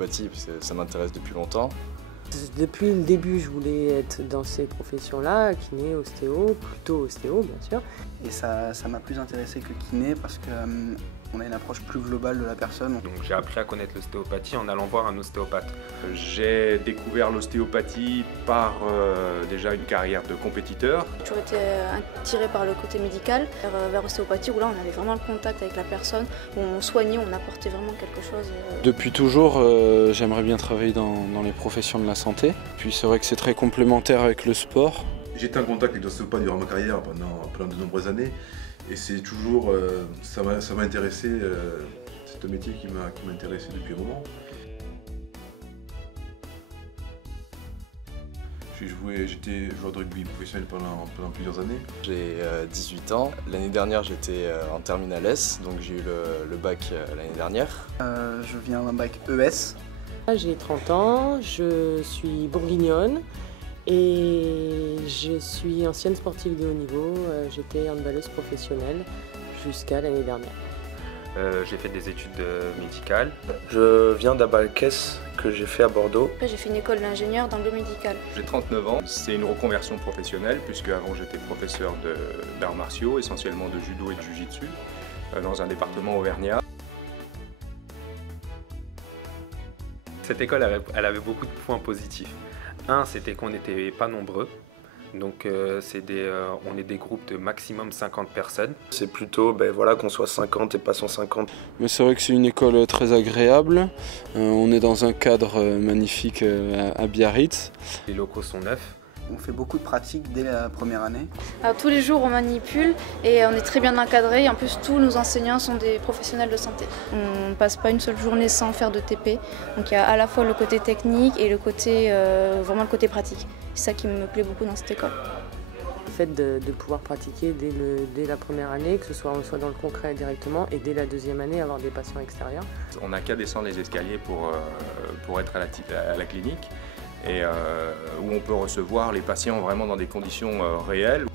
l'ostéopathie parce que ça m'intéresse depuis longtemps. Depuis le début, je voulais être dans ces professions-là, kiné, ostéo, plutôt ostéo bien sûr. Et ça m'a plus intéressé que kiné parce qu'on a une approche plus globale de la personne. Donc j'ai appris à connaître l'ostéopathie en allant voir un ostéopathe. J'ai découvert l'ostéopathie par déjà une carrière de compétiteur. J'ai toujours été attirée par le côté médical, vers l'ostéopathie où là on avait vraiment le contact avec la personne, où on soignait, on apportait vraiment quelque chose. Depuis toujours, j'aimerais bien travailler dans les professions de la santé. Puis c'est vrai que c'est très complémentaire avec le sport. J'étais en contact avec l'ostéopathe durant ma carrière pendant de nombreuses années. Et c'est toujours, ça m'a intéressé, c'est un métier qui m'a intéressé depuis un moment. J'étais joueur de rugby professionnel pendant plusieurs années. J'ai 18 ans. L'année dernière, j'étais en terminale S, donc j'ai eu le bac l'année dernière. Je viens d'un bac ES. J'ai 30 ans, je suis bourguignonne et je suis ancienne sportive de haut niveau. J'étais handballeuse professionnelle jusqu'à l'année dernière. J'ai fait des études médicales. Je viens d'Abalkès que j'ai fait à Bordeaux. Après j'ai fait une école d'ingénieur dans le biomédical. J'ai 39 ans, c'est une reconversion professionnelle puisque avant j'étais professeur d'arts martiaux, essentiellement de judo et de jiu-jitsu, dans un département auvergnat. Cette école, elle avait beaucoup de points positifs. Un, c'était qu'on n'était pas nombreux. Donc on est des groupes de maximum 50 personnes. C'est plutôt qu'on soit 50 et pas 150. Mais c'est vrai que c'est une école très agréable. On est dans un cadre magnifique à Biarritz. Les locaux sont neufs. On fait beaucoup de pratiques dès la première année. Alors, tous les jours on manipule et on est très bien encadré. En plus tous nos enseignants sont des professionnels de santé. On ne passe pas une seule journée sans faire de TP. Donc il y a à la fois le côté technique et le côté, vraiment le côté pratique. C'est ça qui me plaît beaucoup dans cette école. Le fait de pouvoir pratiquer dès la première année, que ce soit dans le concret directement, et dès la deuxième année avoir des patients extérieurs. On n'a qu'à descendre les escaliers pour être à la clinique et où on peut recevoir les patients vraiment dans des conditions réelles.